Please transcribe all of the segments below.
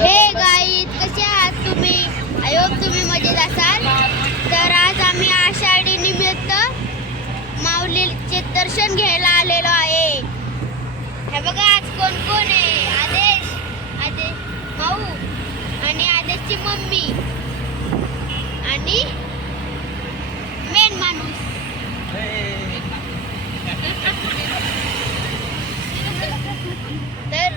हे गाईज, कसे आहात तुम्ही? आय होप तुम्ही मजेत असाल. तर आज आम्ही आषाढी निमित्त माऊलीचे दर्शन घ्यायला आलेलो आहे. हे बघा आज कोण कोण आहे. आदेश भाऊ आणि आदेशची मम्मी आणि मेन माणूस. तर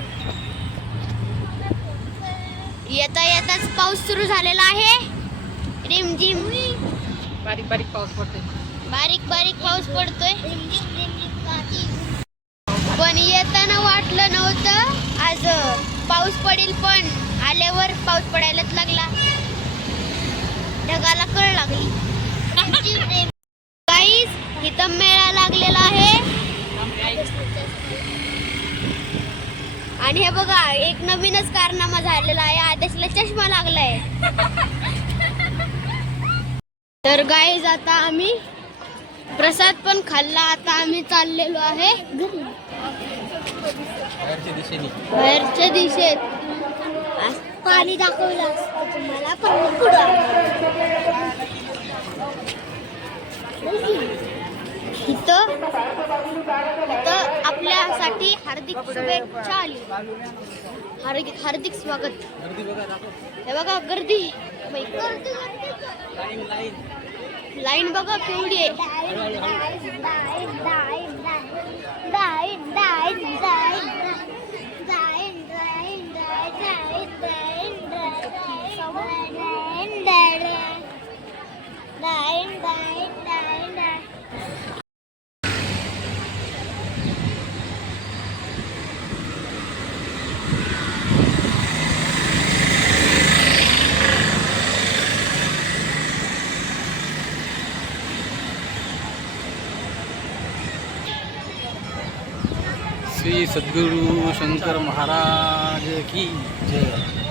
येता येताच पाऊस सुरू झालेला आहे. रिमझिम बारीक बारीक पाऊस पडतोय. बारीक बारीक पाऊस पडतोय. पण येताना वाटलं नव्हतं आज पाऊस पडेल, पण आल्यावर पाऊस पडायलाच लागला. ढगाला कळ लागली. गाईस, इथं मेळा लागलेला आहे. आणि हे बघा, एक नवीनच कारनामा झालेला आहे. आदेशला चष्मा लागलाय. तर गाईज, आता आम्ही प्रसाद पण खाल्ला. आता आम्ही चाललेलो आहे बाहेरच्या दिशेत. पाणी दाखवलं असतं तुम्हाला, पण पुढं इथं आपल्यासाठी हार्दिक शुभेच्छा आली. हार्दिक स्वागत. हे बघा गर्दी. लाईन बघा केवढी आहे. श्री सद्गुरु शंकर महाराज की जय.